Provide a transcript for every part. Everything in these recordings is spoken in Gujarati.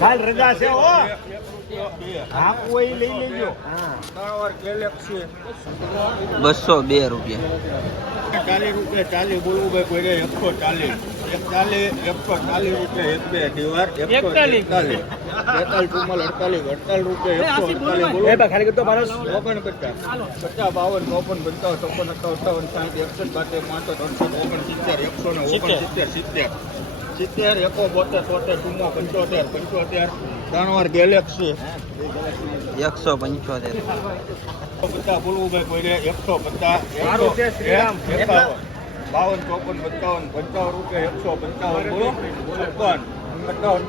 કાલ રજા છે હો. હા કોઈ લઈ લેજો. 202 રૂપિયા. 40 રૂપિયા 40 બોલવું ભાઈ કોઈ 140 140 રૂપિયા એક બે દીવાર 141 42 ચુમ્માલ 48 રૂપિયા 148 બોલો ખાલી કરતો મારો 49 50 52 54 55 57 58 60 61 70 3 ગેલેક્સી 175. બોલવું ભાઈ કોઈ 150 52 54 55 રૂપિયા 155 બોલો 56 58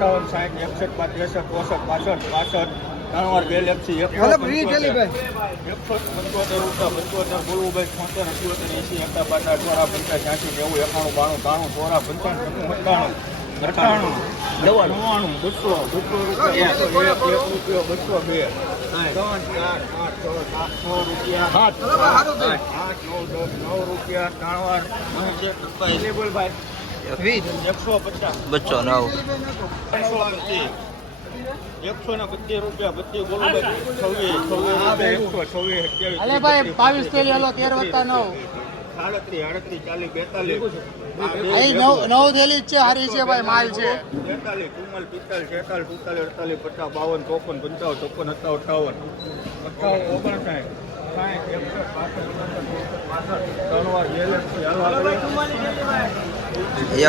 60 61 62 63 65 ગેલેક્સી 175 રૂપિયા 75 બોલવું ભાઈ 76 80 88 90 નવ થેલી છે હારી છે ભાઈ માલ છે 42 43 45 46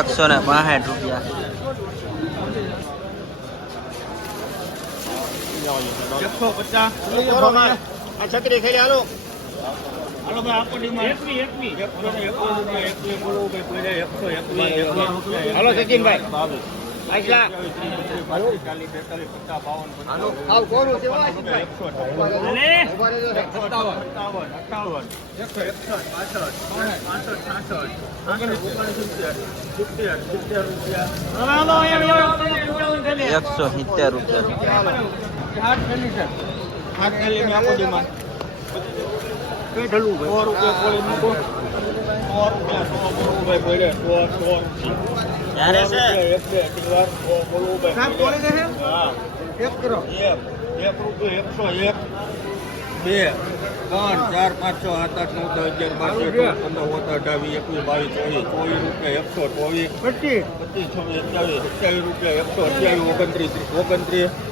47 58 ₹165 રૂપિયા. 150 આ છત્રી ખેલી હાલો હાલો ભાઈ આપો ડિમાન્ડ 21 હાલો સચિનભાઈ 170 રૂપિયા. ₹128 રૂપિયા 128 રૂપિયા 128